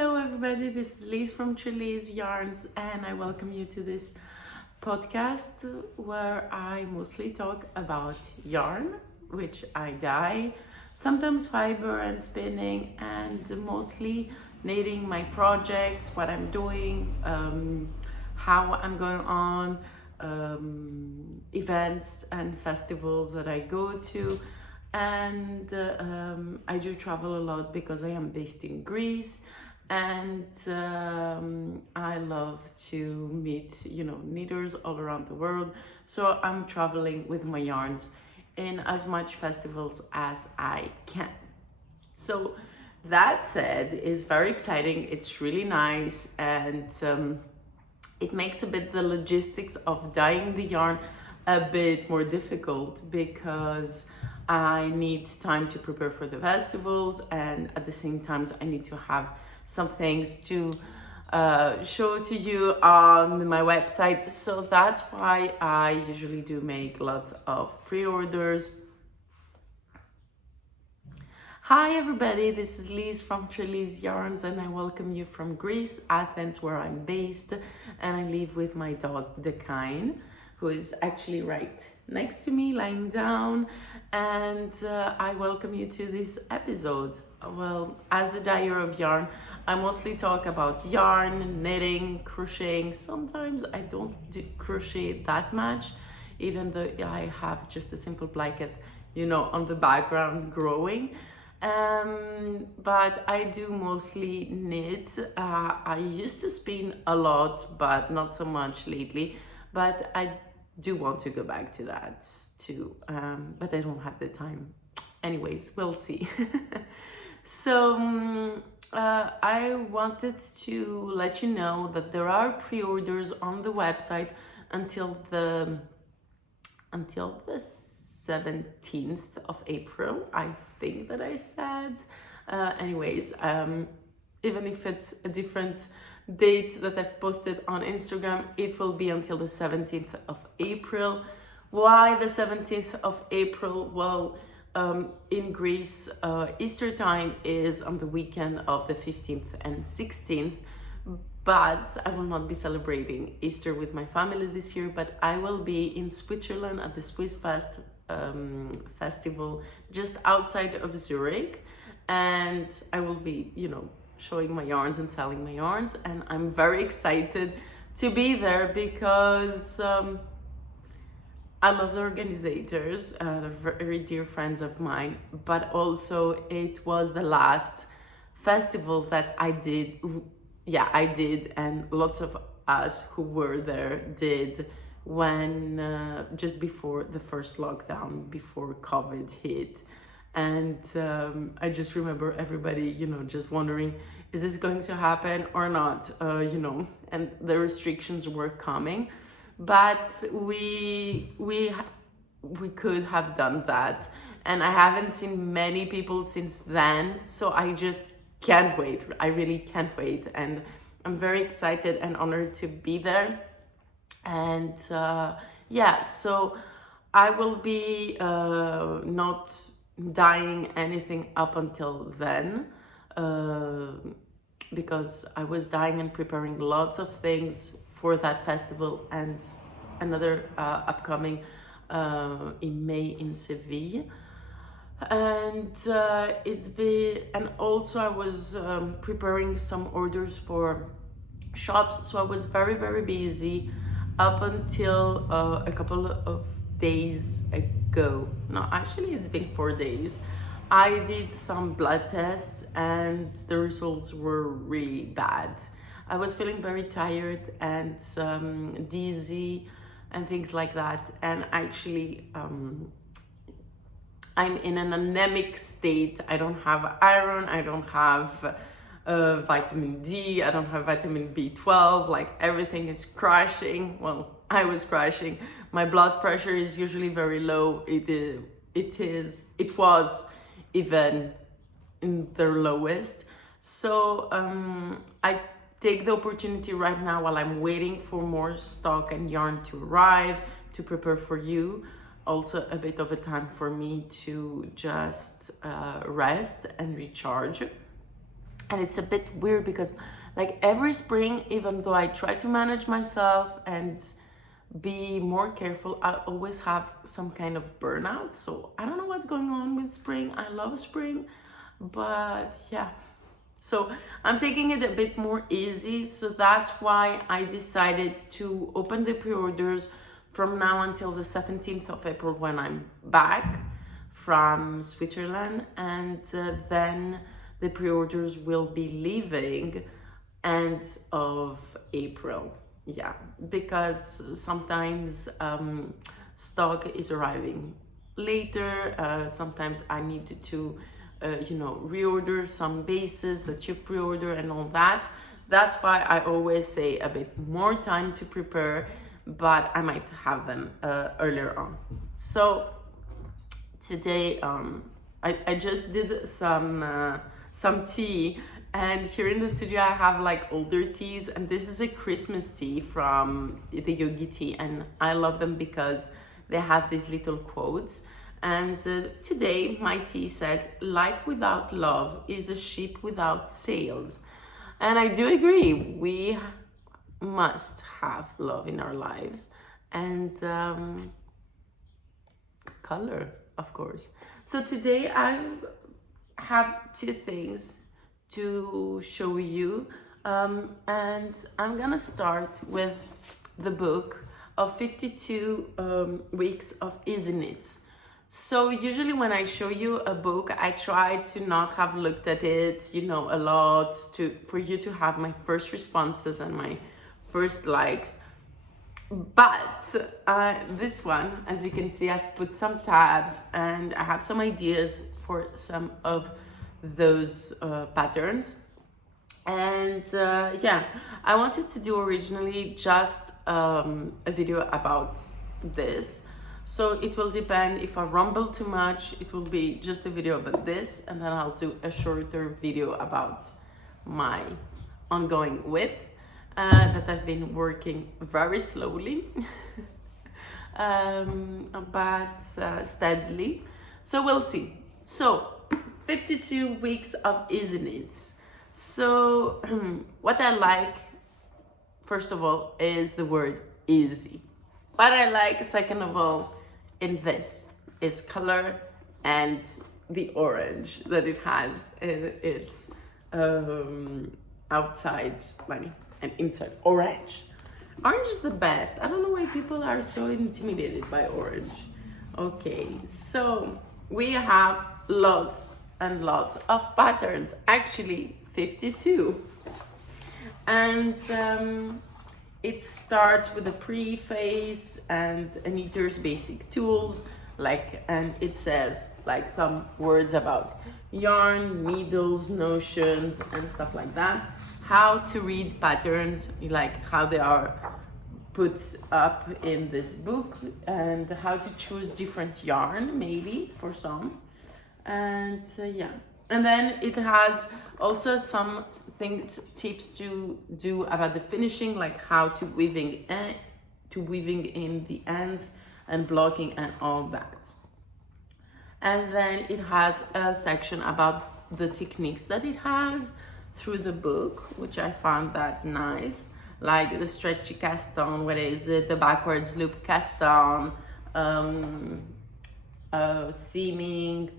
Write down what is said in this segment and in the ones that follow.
Hello everybody, this is Liz from Trellis Yarns and I welcome you to this podcast where I mostly talk about yarn, which I dye, sometimes fiber and spinning, and mostly knitting, my projects, what I'm doing, how I'm going on, events and festivals that I go to. And I do travel a lot because I am based in Greece, and I love to meet knitters all around the world. So I'm traveling with my yarns in as much festivals as I can. So that said, is very exciting. It's really nice, and it makes a bit the logistics of dyeing the yarn a bit more difficult because I need time to prepare for the festivals, and at the same time I need to have some things to show to you on my website. So that's why I usually do make lots of pre-orders. Hi everybody, this is Liz from Trellis Yarns and I welcome you from Greece, Athens, where I'm based, and I live with my dog Dekine, who is actually right next to me, lying down, and I welcome you to this episode. Well, as a dyer of yarn, I mostly talk about yarn, knitting, crocheting. Sometimes I don't do crochet that much, even though I have just a simple blanket, on the background growing. But I do mostly knit. I used to spin a lot, but not so much lately. But I do want to go back to that too, but I don't have the time. Anyways, we'll see. So I wanted to let you know that there are pre-orders on the website until the 17th of April, I think that I said. Anyways, even if it's a different date that I've posted on Instagram, it will be until the 17th of April. Why the 17th of April? Well, in Greece, Easter time is on the weekend of the 15th and 16th, but I will not be celebrating Easter with my family this year, but I will be in Switzerland at the Swiss Fest festival just outside of Zurich, and I will be, showing my yarns and selling my yarns, and I'm very excited to be there because I love the organizers, they're very dear friends of mine, but also it was the last festival that I did. Yeah, I did, and lots of us who were there did, when just before the first lockdown, before COVID hit. And I just remember everybody, just wondering, is this going to happen or not? And the restrictions were coming, but we could have done that. And I haven't seen many people since then, so I just can't wait. I really can't wait, and I'm very excited and honored to be there. And so I will be not dyeing anything up until then, because I was dyeing and preparing lots of things for that festival and another upcoming in May in Seville. And also I was preparing some orders for shops, so I was very, very busy up until a couple of days ago. No, actually it's been 4 days. I did some blood tests and the results were really bad. I was feeling very tired and dizzy and things like that, and actually I'm in an anemic state. I don't have iron, I don't have vitamin D, I don't have vitamin B12, like everything is crashing. Well, I was crashing. My blood pressure is usually very low. It was even in their lowest. So I take the opportunity right now, while I'm waiting for more stock and yarn to arrive, to prepare for you. Also a bit of a time for me to just rest and recharge. And it's a bit weird because like every spring, even though I try to manage myself and be more careful, I always have some kind of burnout. So I don't know what's going on with spring. I love spring, but yeah. So I'm taking it a bit more easy. So that's why I decided to open the pre-orders from now until the 17th of April when I'm back from Switzerland, and then the pre-orders will be leaving end of April. Yeah, because sometimes stock is arriving later. Sometimes I need to reorder some bases that you pre-order and all that. That's why I always say a bit more time to prepare, but I might have them earlier on. So today I just did some tea, and here in the studio I have like older teas, and this is a Christmas tea from the Yogi Tea, and I love them because they have these little quotes. And today my tea says, "Life without love is a ship without sails." And I do agree, we must have love in our lives, and color, of course. So today I have two things to show you, and I'm gonna start with the book of 52 weeks of Easy Knits. So usually when I show you a book, I try to not have looked at it, a lot, for you to have my first responses and my first likes. But this one, as you can see, I've put some tabs and I have some ideas for some of those patterns. And yeah, I wanted to do originally just a video about this. So it will depend. If I rumble too much, it will be just a video about this, and then I'll do a shorter video about my ongoing whip that I've been working very slowly but steadily. So we'll see. So 52 weeks of Easy Knits. So what I like, first of all, is the word easy. What I like, second of all, in this is color and the orange that it has in its outside lining and inside. Orange is the best. I don't know why people are so intimidated by orange. Okay, so we have lots and lots of patterns, actually 52. And it starts with a preface and a knitter's basic tools, and it says like some words about yarn, needles, notions, and stuff like that. How to read patterns, like how they are put up in this book, and how to choose different yarn, maybe for some. And yeah, and then it has also some tips to do about the finishing, like how to weaving in the ends and blocking and all that. And then it has a section about the techniques that it has through the book, which I found that nice, like the stretchy cast on, what is it, the backwards loop cast on, seaming,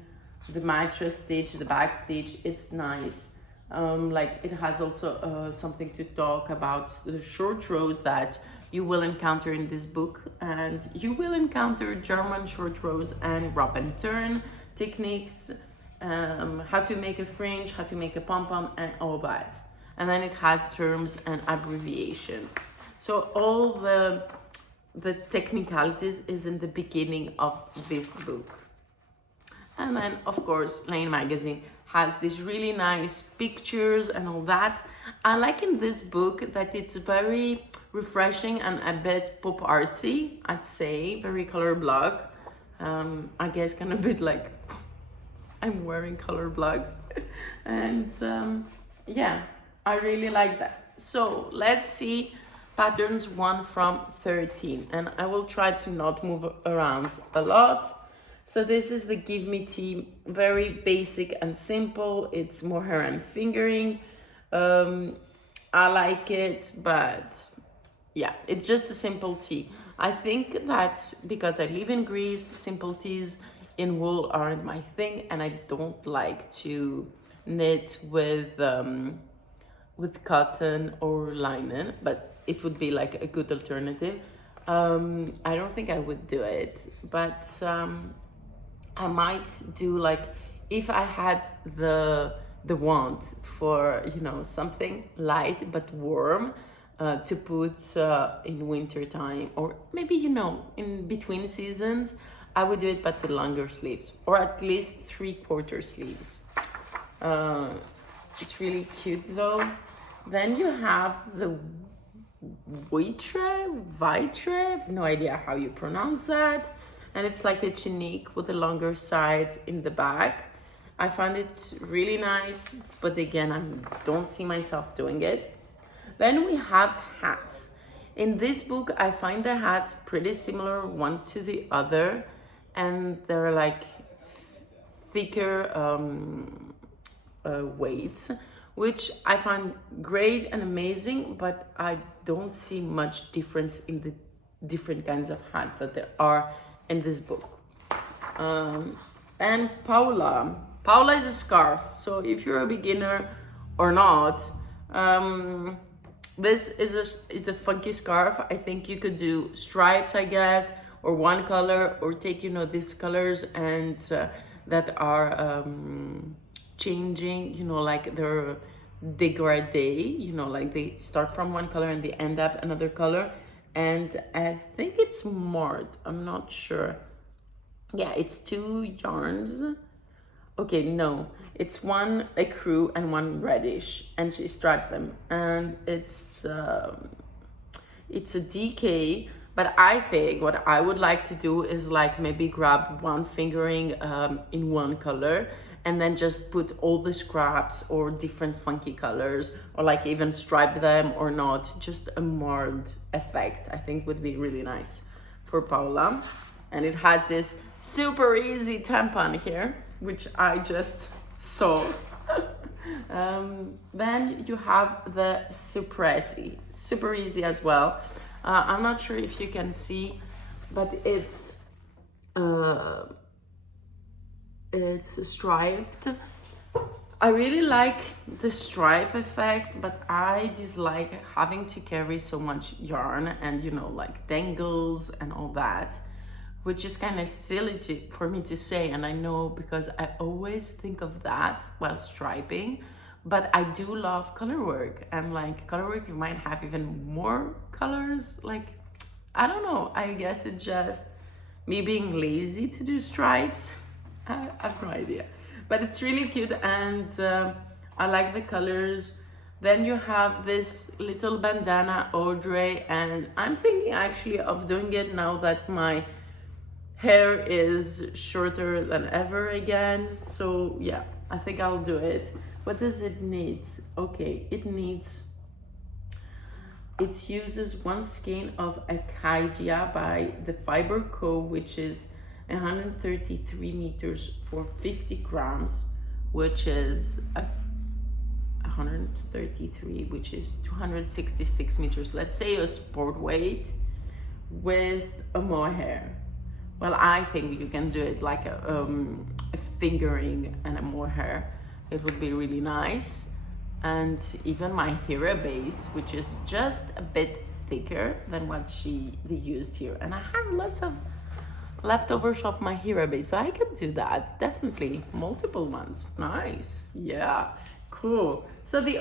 the mattress stitch, the back stitch. It's nice. Like it has also something to talk about the short rows that you will encounter in this book, and you will encounter German short rows and wrap and turn techniques, how to make a fringe, how to make a pom-pom, and all that. And then it has terms and abbreviations. So all the technicalities is in the beginning of this book. And then, of course, Lane Magazine has these really nice pictures and all that. I like in this book that it's very refreshing and a bit pop artsy, I'd say, very color block. I guess kind of a bit like I'm wearing color blocks. And yeah, I really like that. So let's see patterns 1 from 13. And I will try to not move around a lot, So this is the Give Me Tea, very basic and simple. It's mohair and fingering. I like it, but yeah, it's just a simple tea. I think that because I live in Greece, simple teas in wool aren't my thing, and I don't like to knit with cotton or linen, but it would be like a good alternative. I don't think I would do it, but I might do like, if I had the want for, you know, something light but warm to put in winter time, or maybe, you know, in between seasons, I would do it but with longer sleeves, or at least 3/4 sleeves. It's really cute though. Then you have the Vitre, no idea how you pronounce that. And it's like a tunique with a longer side in the back. I find it really nice, but again, I don't see myself doing it. Then we have hats. In this book, I find the hats pretty similar one to the other, and they're like thicker weights, which I find great and amazing, but I don't see much difference in the different kinds of hats that there are in this book. And Paula is a scarf. So if you're a beginner or not, this is a funky scarf. I think you could do stripes, I guess, or one color, or take, you know, these colors and that are changing, you know, like they're dégradé, you know, like they start from one color and they end up another color. And I think it's Mord, I'm not sure. Yeah, it's 2 yarns. Okay, no, it's one ecru and one reddish, and she stripes them, and it's a DK. But I think what I would like to do is like maybe grab one fingering in one color, and then just put all the scraps or different funky colors, or like even stripe them or not, just a Mord effect, I think would be really nice for Paula. And it has this super easy tampon here, which I just saw. Then you have the Suppressi, super easy as well. I'm not sure if you can see, but it's striped. I really like the stripe effect, but I dislike having to carry so much yarn and, you know, like tangles and all that, which is kind of silly for me to say, and I know because I always think of that while striping, but I do love color work, and like color work, you might have even more colors. Like, I don't know, I guess it's just me being lazy to do stripes. I have no idea, but it's really cute, and I like the colors. Then you have this little bandana Audrey, and I'm thinking actually of doing it now that my hair is shorter than ever again. So yeah, I think I'll do it. What does it need? Okay, it uses one skein of Acadia by the Fiber Co, which is 133 meters for 50 grams, which is 133, which is 266 meters. Let's say a sport weight with a mohair. Well, I think you can do it like a fingering and a mohair. It would be really nice. And even my Hera base, which is just a bit thicker than what they used here. And I have lots of leftovers of my Hera base, so I can do that, definitely. Multiple ones, nice, yeah, cool. So the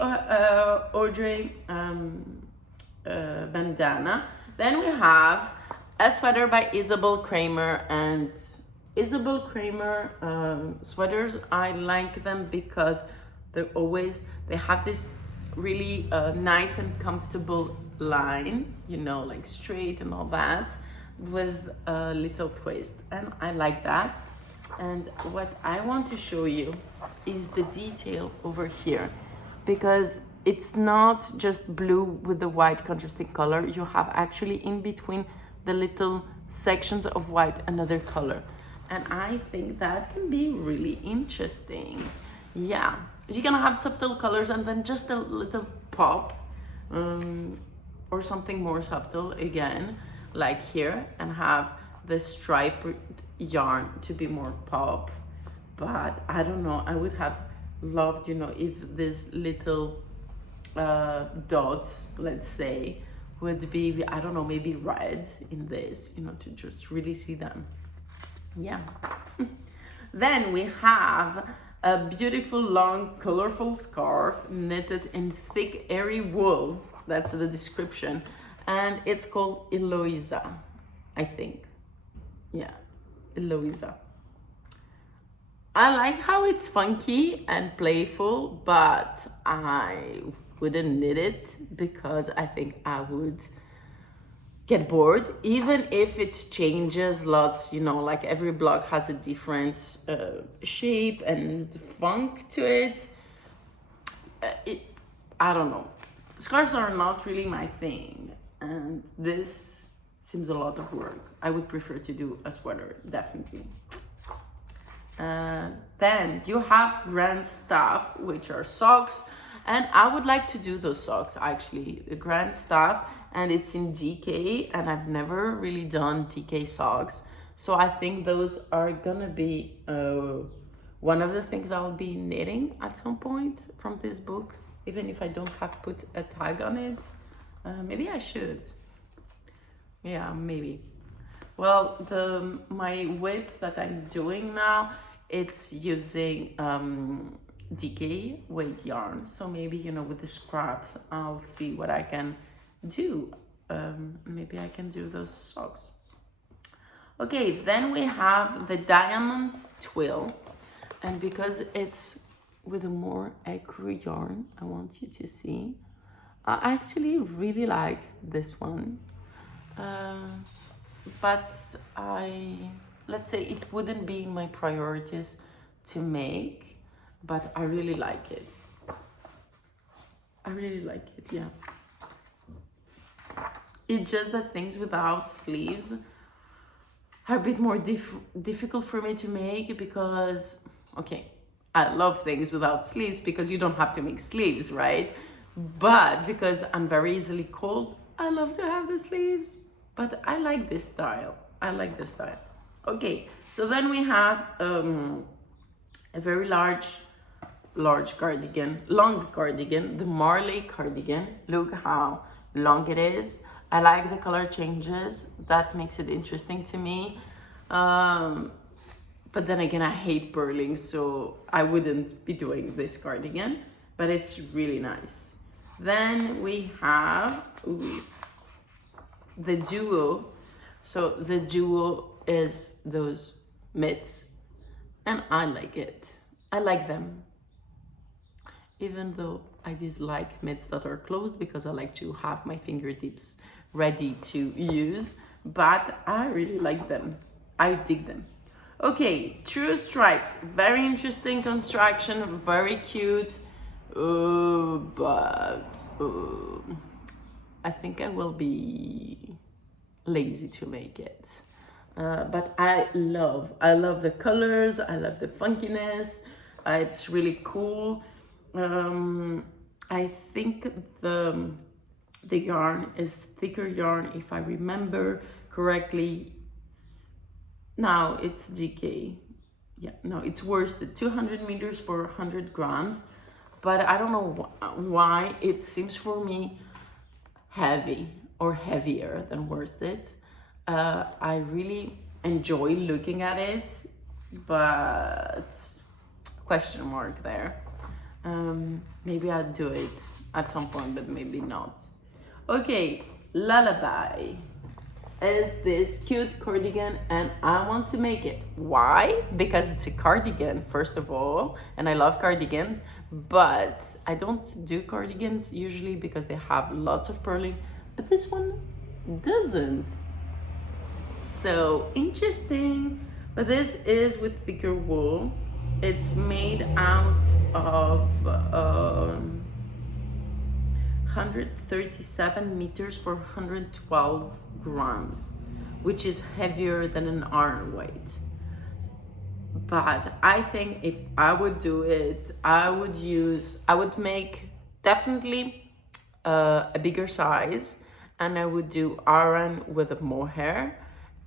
Audrey bandana. Then we have a sweater by Isabel Kramer, and Isabel Kramer sweaters, I like them because they have this really nice and comfortable line, you know, like straight and all that, with a little twist, and I like that. And what I want to show you is the detail over here, because it's not just blue with the white contrasting color. You have actually in between the little sections of white another color, And I think that can be really interesting. Yeah, you can have subtle colors and then just a little pop, or something more subtle again, like here, and have the striped yarn to be more pop. But I don't know, I would have loved, you know, if this little dots, let's say, would be, I don't know, maybe red in this, you know, to just really see them. Yeah. Then we have a beautiful, long, colorful scarf knitted in thick, airy wool. That's the description. And it's called Eloisa, I think. Yeah, Eloisa. I like how it's funky and playful, but I wouldn't knit it because I think I would get bored, even if it changes lots, you know, like every block has a different shape and funk to it. I don't know. Scarves are not really my thing, and this seems a lot of work. I would prefer to do a sweater, definitely. Then you have Grand Staff, which are socks, and I would like to do those socks actually, the Grand Staff, and it's in DK, and I've never really done DK socks, so I think those are gonna be one of the things I'll be knitting at some point from this book, even if I don't have put a tag on it. Maybe I should. Yeah, maybe. Well, my width that I'm doing now, it's using DK weight yarn. So maybe, you know, with the scraps, I'll see what I can do. Maybe I can do those socks. Okay, then we have the Diamond Twill. And because it's with a more ecru yarn, I want you to see. I actually really like this one. But let's say it wouldn't be in my priorities to make, but I really like it. I really like it, yeah. It's just that things without sleeves are a bit more difficult for me to make because, okay, I love things without sleeves because you don't have to make sleeves, right? But because I'm very easily cold, I love to have the sleeves. But I like this style. I like this style. Okay, so then we have a very large cardigan, long cardigan, the Marley cardigan. Look how long it is. I like the color changes. That makes it interesting to me. But then again, I hate purling, so I wouldn't be doing this cardigan, but it's really nice. Then we have the Duo. So the Duo is those mitts, and I like it. I like them, even though I dislike mitts that are closed because I like to have my fingertips ready to use, but I really like them. I dig them. Okay, True Stripes, very interesting construction, very cute, but I think I will be lazy to make it. But I love the colors, I love the funkiness, it's really cool. I think the yarn is thicker yarn, if I remember correctly. Now it's DK. Yeah, no, it's worsted, 200 meters for 100 grams. But I don't know why it seems for me heavy or heavier than worsted. I really enjoy looking at it, but question mark there. Maybe I'll do it at some point, but maybe not. Okay, Lullaby is this cute cardigan, and I want to make it. Why? Because it's a cardigan, first of all, and I love cardigans, but I don't do cardigans usually because they have lots of purling, but this one doesn't. So interesting. But this is with thicker wool. It's made out of 137 meters for 112 grams, which is heavier than an iron weight. But I think if I would do it, I would make definitely a bigger size, and I would do Aran with a mohair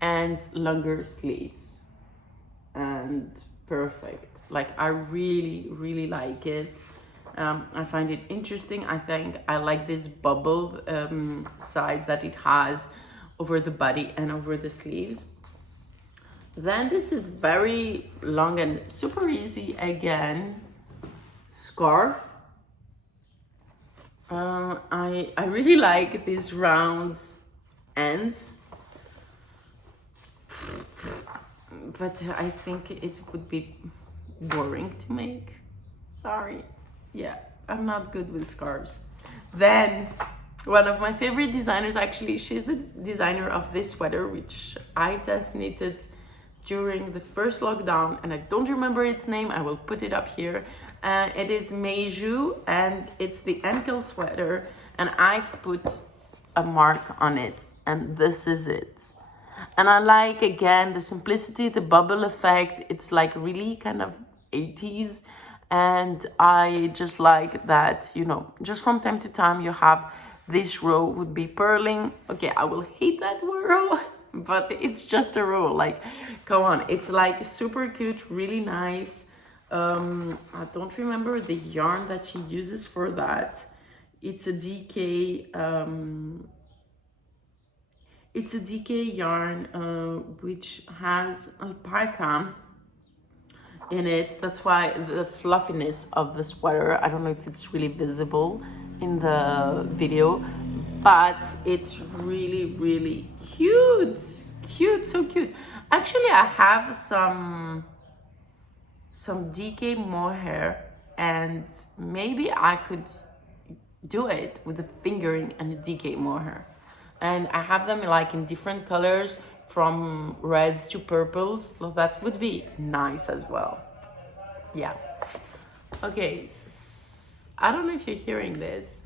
and longer sleeves, and perfect. Like, I really, really like it. I find it interesting. I think I like this bubble size that it has over the body and over the sleeves. Then this is very long and super easy again. Scarf. I really like these round ends, but I think it would be boring to make. Sorry. Yeah, I'm not good with scarves. Then one of my favorite designers, actually, she's the designer of this sweater, which I test knitted during the first lockdown, and I don't remember its name. I will put it up here. It is Meiju, and it's the ankle sweater, and I've put a mark on it, and this is it. And I like, again, the simplicity, the bubble effect. It's like really kind of 80s, and I just like that, you know, just from time to time you have this row would be purling. Okay, I will hate that row, but it's just a row. Like, come on, it's like super cute, really nice. I don't remember the yarn that she uses for that. It's a DK it's a DK yarn which has alpaca in it. That's why the fluffiness of the sweater, I don't know if it's really visible in the video, but it's really, really cute. Cute, so cute. Actually, I have some DK mohair, and maybe I could do it with a fingering and a DK mohair. And I have them like in different colors, from reds to purples, so that would be nice as well. Yeah. Okay, I don't know if you're hearing this,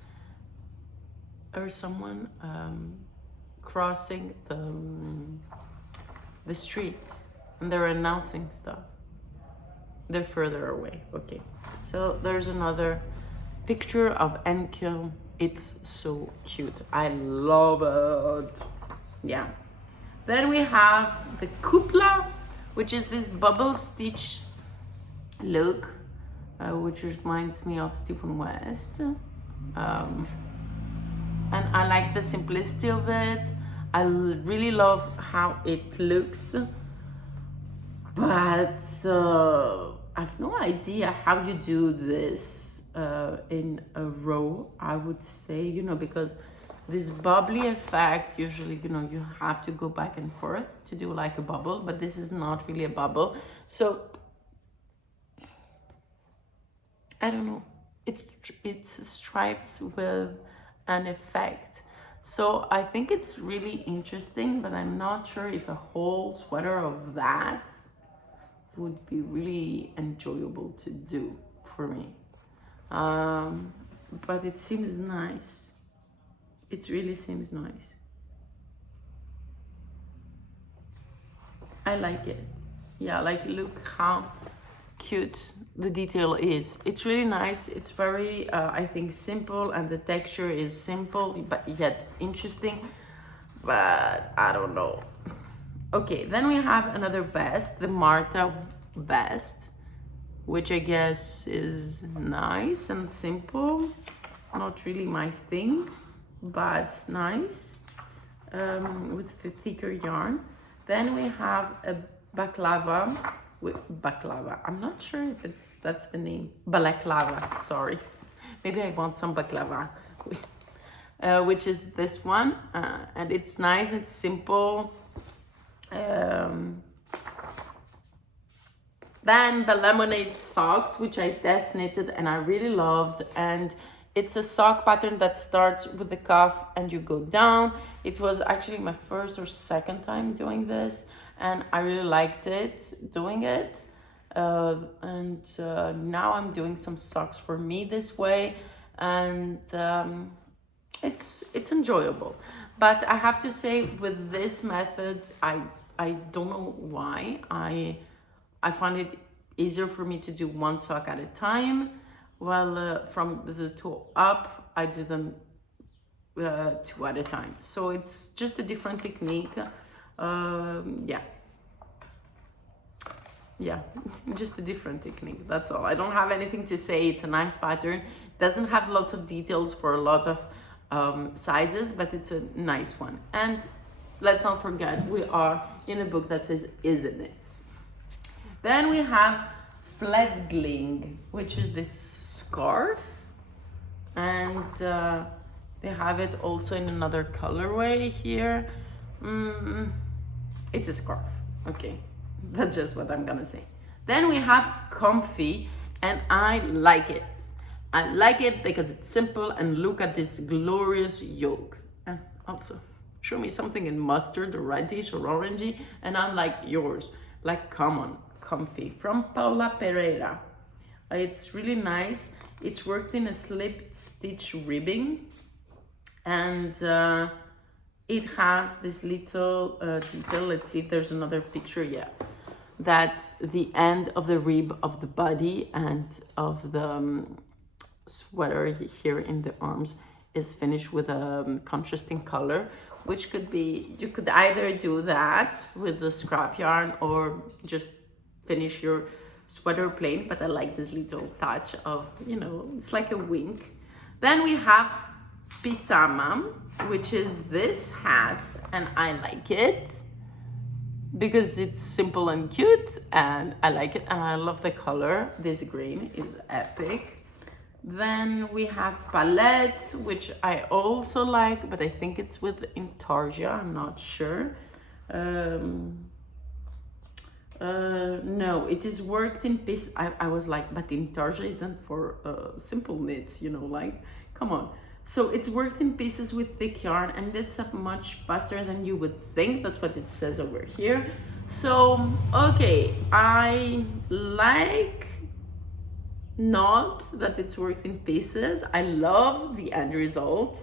or someone crossing the street, and they're announcing stuff. They're further away. Okay, so there's another picture of ankle. It's so cute. I love it. Yeah. Then we have the Kupla, which is this bubble stitch look, which reminds me of Stephen West. And I like the simplicity of it. I really love how it looks, but I've no idea how you do this in a row, I would say, you know, because this bubbly effect, usually, you know, you have to go back and forth to do like a bubble, but this is not really a bubble. So I don't know, it's stripes with an effect. So I think it's really interesting, but I'm not sure if a whole sweater of that would be really enjoyable to do for me. But it seems nice. It really seems nice. I like it. Yeah, like, look how cute the detail is. It's really nice. It's very, I think, simple, and the texture is simple, but yet interesting. But I don't know. Okay, then we have another vest, the Marta vest, which I guess is nice and simple. Not really my thing, but nice, with the thicker yarn. Then we have a baklava, I'm not sure if that's the name. Balaklava, sorry. Maybe I want some baklava, which is this one, and it's nice, it's simple. Then the lemonade socks, which I test knitted and I really loved, and it's a sock pattern that starts with the cuff and you go down. It was actually my first or second time doing this, and I really liked it, doing it. And now I'm doing some socks for me this way, and it's enjoyable. But I have to say, with this method, I don't know why I find it easier for me to do one sock at a time, while from the toe up, I do them two at a time. So it's just a different technique. Yeah, just a different technique, that's all. I don't have anything to say. It's a nice pattern, doesn't have lots of details for a lot of sizes, but it's a nice one. And let's not forget, we are in a book that says isn't it. Then we have Fledgling, which is this scarf, and they have it also in another colorway here. It's a scarf, okay, that's just what I'm gonna say. Then we have Comfy, and I like it. I like it because it's simple, and look at this glorious yoke. And also, show me something in mustard or reddish or orangey, and I'm like yours. Like, come on, Comfy from Paula Pereira. It's really nice. It's worked in a slip stitch ribbing, and it has this little detail. Let's see if there's another picture. Yeah, that's the end of the rib of the body and of the sweater here in the arms is finished with a contrasting color, which could be, you could either do that with the scrap yarn or just finish your sweater plain, but I like this little touch of, you know, it's like a wink. Then we have Pisama, which is this hat, and I like it because it's simple and cute, and I like it, and I love the color. This green is epic. Then we have Palette, which I also like, but I think it's with Intarsia, I'm not sure. No, it is worked in pieces. I was like, but Intarsia isn't for simple knits, you know, like, come on. So it's worked in pieces with thick yarn, and it's up much faster than you would think. That's what it says over here. So, okay, I like not that it's worked in pieces. I love the end result,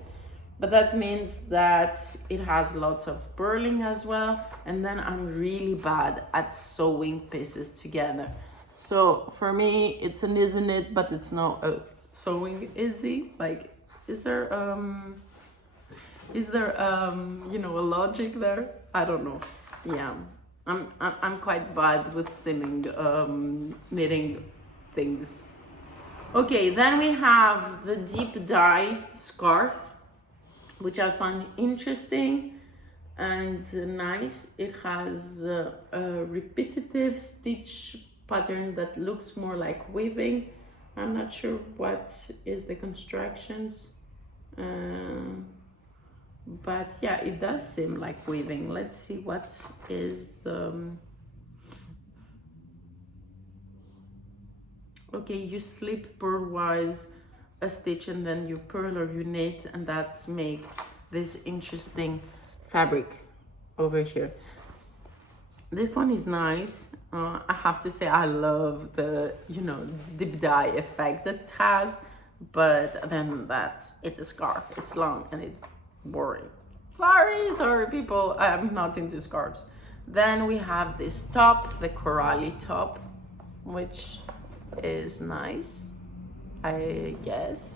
but that means that it has lots of purling as well, and then I'm really bad at sewing pieces together. So for me, it's an isn't it, but it's not a sewing easy. Like, is there you know, a logic there? I don't know. Yeah, I'm quite bad with simming, knitting things. Okay, then we have the deep dye scarf, which I found interesting and nice. It has a repetitive stitch pattern that looks more like weaving. I'm not sure what is the constructions, but yeah, it does seem like weaving. Let's see what is the... Okay, you slip purlwise a stitch, and then you purl or you knit, and that's make this interesting fabric over here. This one is nice. I have to say, I love the, you know, deep dye effect that it has, but then that it's a scarf, it's long and it's boring. Sorry people, I'm not into scarves. Then we have this top, the Corally top, which is nice, I guess.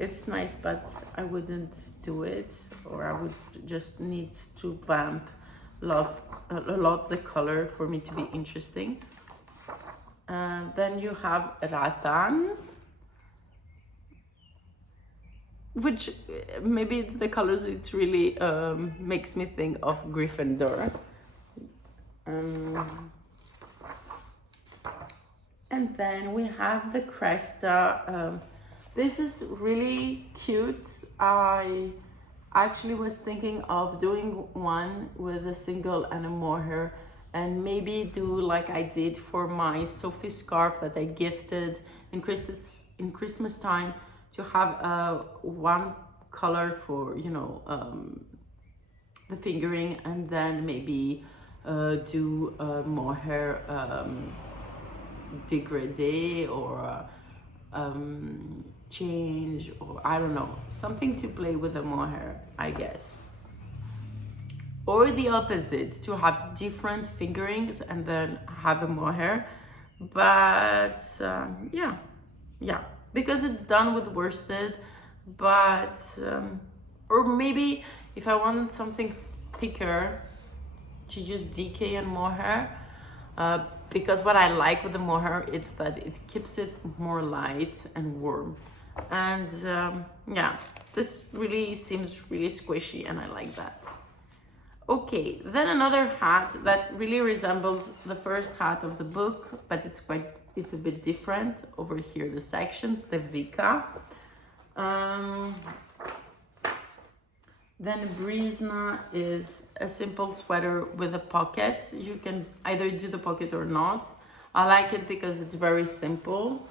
It's nice, but I wouldn't do it, or I would just need to vamp a lot the color for me to be interesting. Then you have Rattan, which maybe it's the colors, it really makes me think of Gryffindor. And then we have the Cresta. This is really cute. I actually was thinking of doing one with a single and a mohair, and maybe do like I did for my Sophie scarf that I gifted in Christmas time, to have one color for, you know, the fingering, and then maybe do a mohair dégradé or change, or I don't know, something to play with the mohair, I guess. or the opposite, to have different fingerings and then have a mohair. But yeah, because it's done with worsted. But or maybe if I wanted something thicker, to use DK and mohair, because what I like with the mohair is that it keeps it more light and warm. And yeah, this really seems really squishy and I like that. Okay, then another hat that really resembles the first hat of the book, but it's a bit different. Over here, the sections, the Vika. Then Brizna is a simple sweater with a pocket. You can either do the pocket or not. I like it because it's very simple.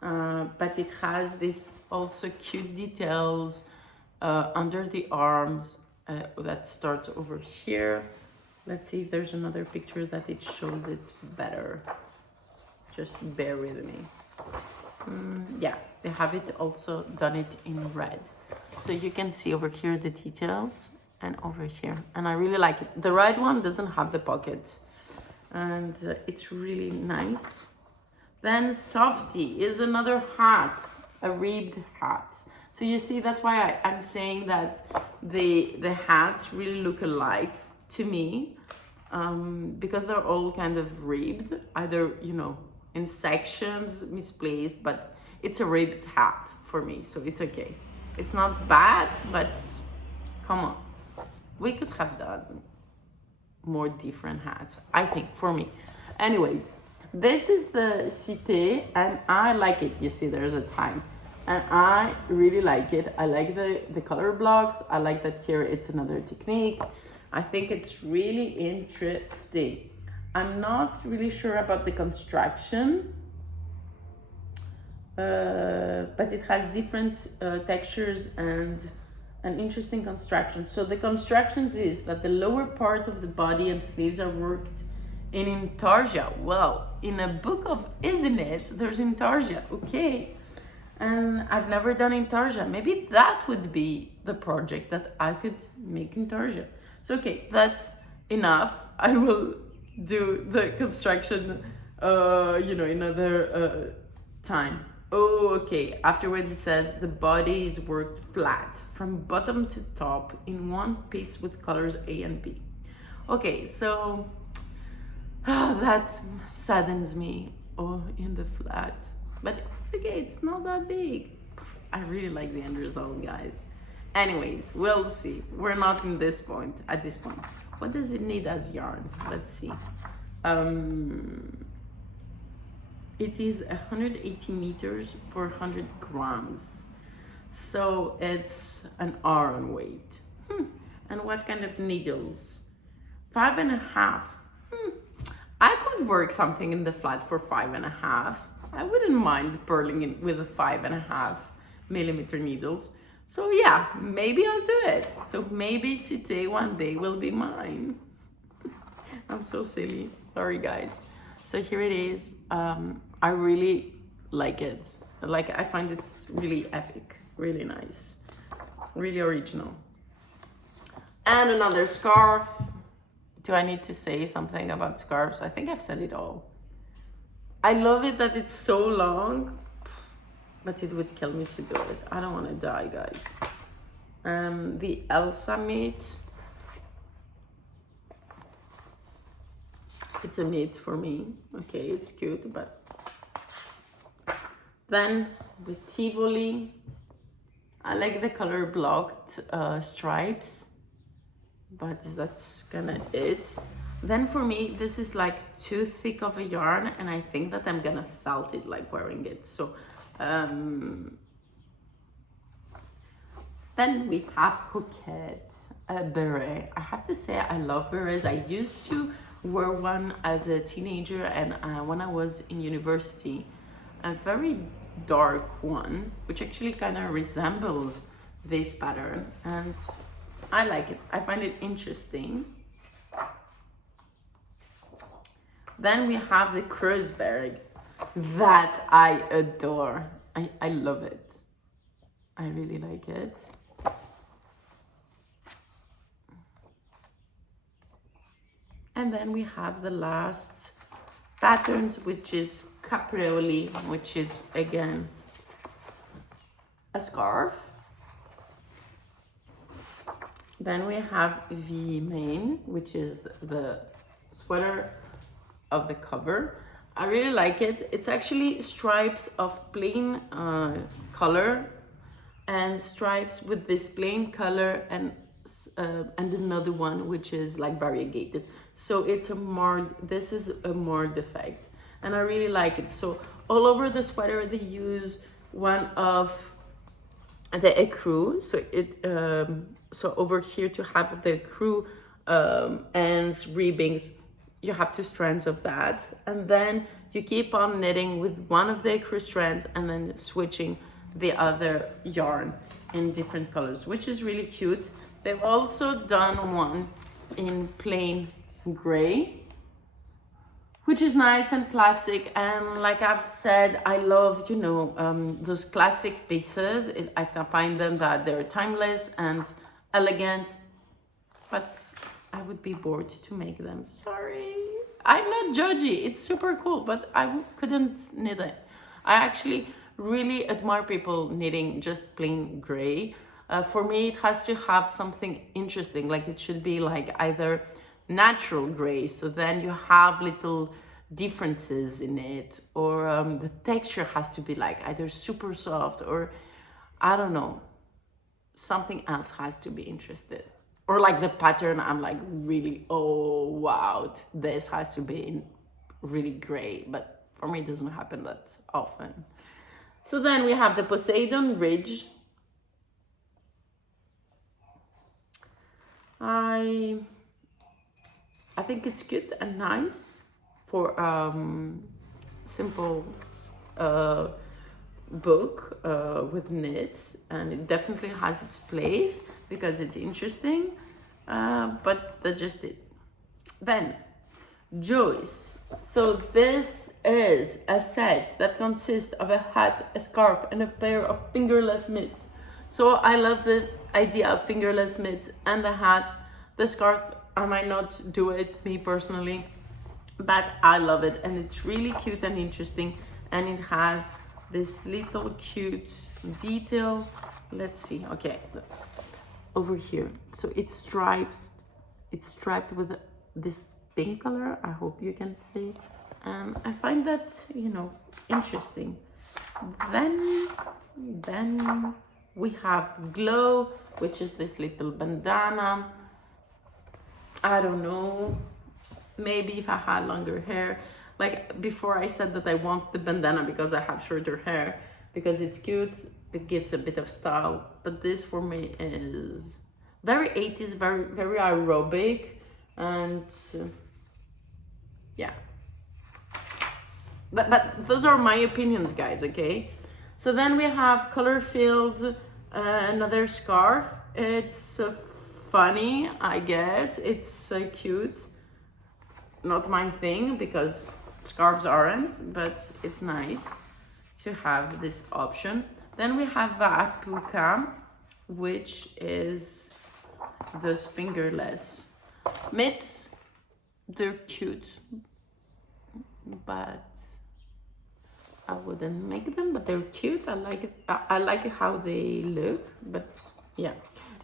But it has this also cute details under the arms that starts over here. Let's see if there's another picture that it shows it better. Just bear with me. Yeah, they have it also done it in red. So you can see over here the details and over here. And I really like it. The red one doesn't have the pocket. And it's really nice. Then Softy is another hat, a ribbed hat. So you see, that's why I'm saying that the hats really look alike to me, because they're all kind of ribbed, either, you know, in sections, misplaced, but it's a ribbed hat for me, so it's okay. It's not bad, but come on. We could have done more different hats, I think, for me. Anyways, this is the Cité, and I like it. You see, there's a time. And I really like it. I like the color blocks. I like that here it's another technique. I think it's really interesting. I'm not really sure about the construction, but it has different textures and an interesting construction. So the constructions is that the lower part of the body and sleeves are worked in intarsia. Well, in a book of Isn't It, there's intarsia, okay. And I've never done intarsia. Maybe that would be the project that I could make intarsia. So okay, that's enough. I will do the construction, another time. Oh, okay. Afterwards it says the body is worked flat from bottom to top in one piece with colors A and B. Okay, so that saddens me. Oh, in the flat. But it's okay, it's not that big. I really like the end result, guys. Anyways, we'll see. We're not at this point. What does it need as yarn? Let's see. It is 180 meters for 100 grams. So it's an iron weight. And what kind of needles? 5.5. I could work something in the flat for 5.5. I wouldn't mind purling it with a 5.5 millimeter needles. So yeah, maybe I'll do it. So maybe Cité one day will be mine. I'm so silly. Sorry, guys. So here it is. I really like it. Like, I find it's really epic, really nice, really original. And another scarf. Do I need to say something about scarves? I think I've said it all. I love it that it's so long, but it would kill me to do it. I don't want to die, guys. The Elsa meat. It's a meat for me. Okay, it's cute, but then the Tivoli. I like the color blocked stripes, but that's kind of it. Then for me, this is like too thick of a yarn, and I think that I'm gonna felt it like wearing it. So then we have Coquette, a beret. I have to say I love berets. I used to wear one as a teenager, and when I was in university, a very dark one, which actually kind of resembles this pattern, and I like it. I find it interesting. Then we have the Kreuzberg that I adore. I love it. I really like it. And then we have the last patterns, which is caprioli, which is again a scarf. Then we have V main, which is the sweater of the cover. I really like it. It's actually stripes of plain color and stripes with this plain color and another one which is like variegated. So it's a more, this is a more effect, and I really like it. So all over the sweater they use one of the ecru. So it so over here to have the ecru ends, ribbings, you have 2 strands of that, and then you keep on knitting with one of the ecru strands and then switching the other yarn in different colors, which is really cute. They've also done one in plain gray, which is nice and classic. And like I've said, I love, you know, those classic pieces. I can find them that they're timeless and elegant, but I would be bored to make them. Sorry, I'm not judgy. It's super cool, but I couldn't knit it. I actually really admire people knitting just plain gray. For me, it has to have something interesting. Like it should be like either natural gray, so then you have little differences in it, or the texture has to be like either super soft, or I don't know, something else has to be interested. Or like the pattern, I'm like really, oh wow, this has to be in really gray, but for me it doesn't happen that often. So then we have the Poseidon Ridge. I think it's cute and nice for simple book with knits, and it definitely has its place because it's interesting, but that's just it. Then Joyce. So this is a set that consists of a hat, a scarf, and a pair of fingerless mitts. So I love the idea of fingerless mitts and the hat. The scarf, I might not do it, me personally, but I love it, and it's really cute and interesting, and it has this little cute detail. Let's see, okay, over here. So it's striped with this pink color. I hope you can see. I find that, you know, interesting. Then we have Glow, which is this little bandana. I don't know, maybe if I had longer hair. Like before I said that I want the bandana because I have shorter hair, because it's cute, it gives a bit of style. But this for me is very 80s, very aerobic, and yeah. But those are my opinions, guys, okay? So then we have Color Filled, another scarf. It's funny, I guess. It's cute. Not my thing because scarves aren't, but it's nice to have this option. Then we have Vapuka, which is those fingerless mitts. They're cute, but I wouldn't make them, but they're cute. I like it. I like how they look, but yeah.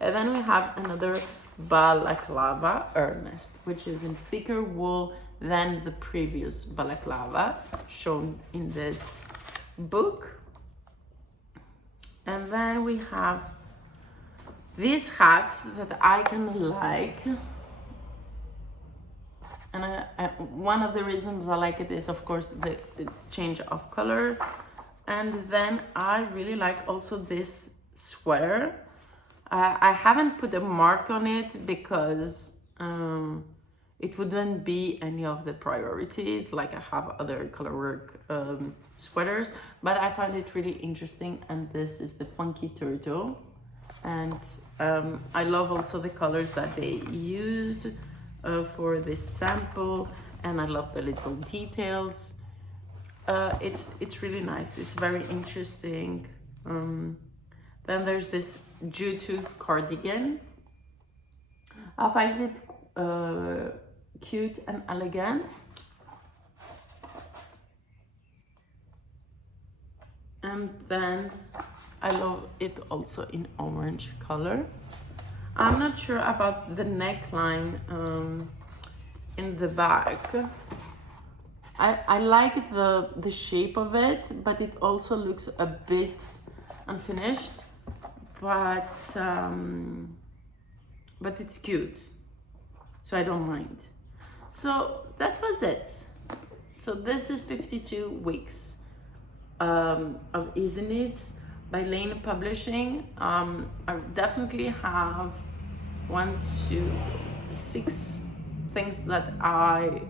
And then we have another balaclava Ernest, which is in thicker wool than the previous balaclava shown in this book. And then we have these hats that I can like. And one of the reasons I like it is, of course, the change of color. And then I really like also this sweater. I haven't put a mark on it because it wouldn't be any of the priorities. Like I have other color work sweaters, but I find it really interesting. And this is the Funky Turtle. And I love also the colors that they used for this sample, and I love the little details. It's really nice. It's very interesting. Then there's this jute cardigan. I find it cute and elegant. And then I love it also in orange color. I'm not sure about the neckline in the back. I like the shape of it, but it also looks a bit unfinished, but it's cute, so I don't mind. So that was it. So this is 52 weeks of Easy Knits by Lane Publishing. I definitely have 1, 2, 6 things that I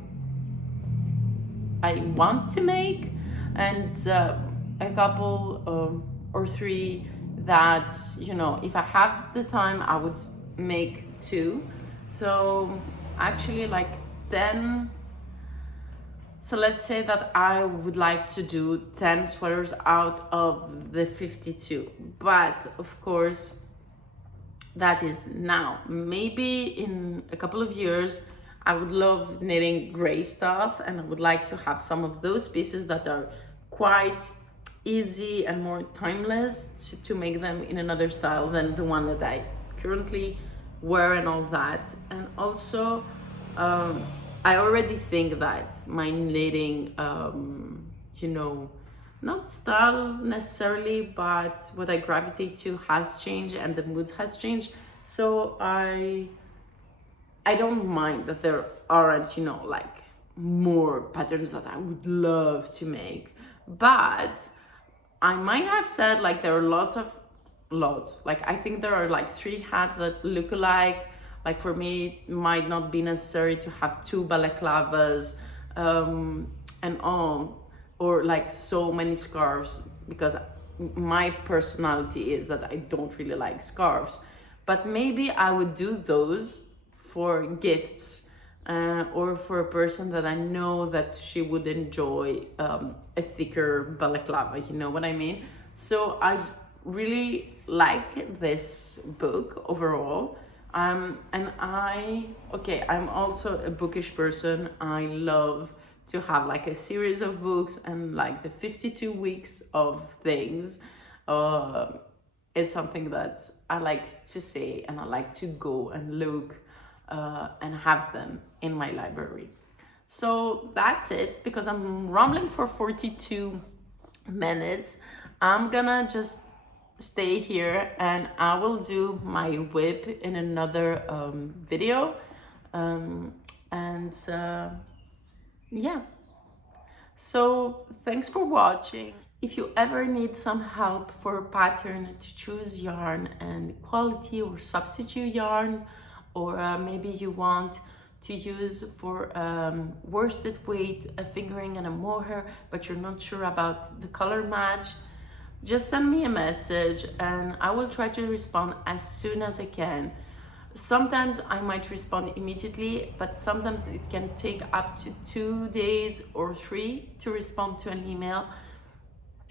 want to make, and a couple or 3 that, you know, if I have the time I would make too. So actually like 10. So let's say that I would like to do 10 sweaters out of the 52, but of course that is now. Maybe in a couple of years I would love knitting gray stuff, and I would like to have some of those pieces that are quite easy and more timeless to make them in another style than the one that I currently wear and all that. And also I already think that my knitting, you know, not style necessarily, but what I gravitate to has changed and the mood has changed. So I don't mind that there aren't, you know, like more patterns that I would love to make. But I might have said like there are lots. Like I think there are like 3 hats that look alike. Like for me, it might not be necessary to have 2 balaclavas and all, or like so many scarves, because my personality is that I don't really like scarves. But maybe I would do those for gifts or for a person that I know that she would enjoy a thicker balaclava, you know what I mean? So I really like this book overall. And I'm also a bookish person. I love to have like a series of books, and like the 52 weeks of things is something that I like to say, and I like to go and look and have them in my library. So that's it, because I'm rambling for 42 minutes. I'm gonna just stay here and I will do my whip in another video. Yeah, so thanks for watching. If you ever need some help for a pattern to choose yarn and quality or substitute yarn, or maybe you want to use for worsted weight, a fingering and a mohair, but you're not sure about the color match, just send me a message and I will try to respond as soon as I can. Sometimes I might respond immediately, but sometimes it can take up to 2 days or 3 to respond to an email.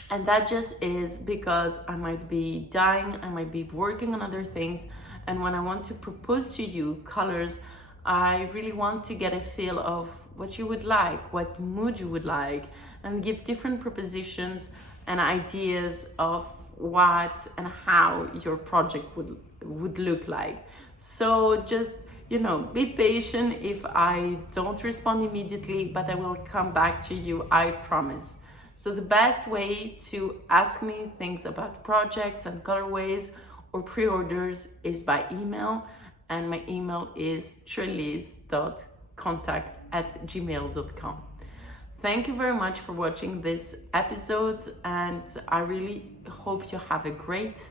And that just is because I might be dying, I might be working on other things. And when I want to propose to you colors, I really want to get a feel of what you would like, what mood you would like, and give different propositions and ideas of what and how your project would look like. So just, you know, be patient if I don't respond immediately, but I will come back to you, I promise. So the best way to ask me things about projects and colorways or pre-orders is by email, and my email is trelise.contact@gmail.com. Thank you very much for watching this episode, and I really hope you have a great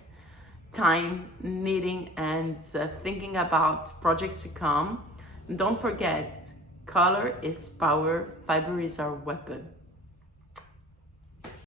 time knitting and thinking about projects to come. And don't forget, color is power, fiber is our weapon.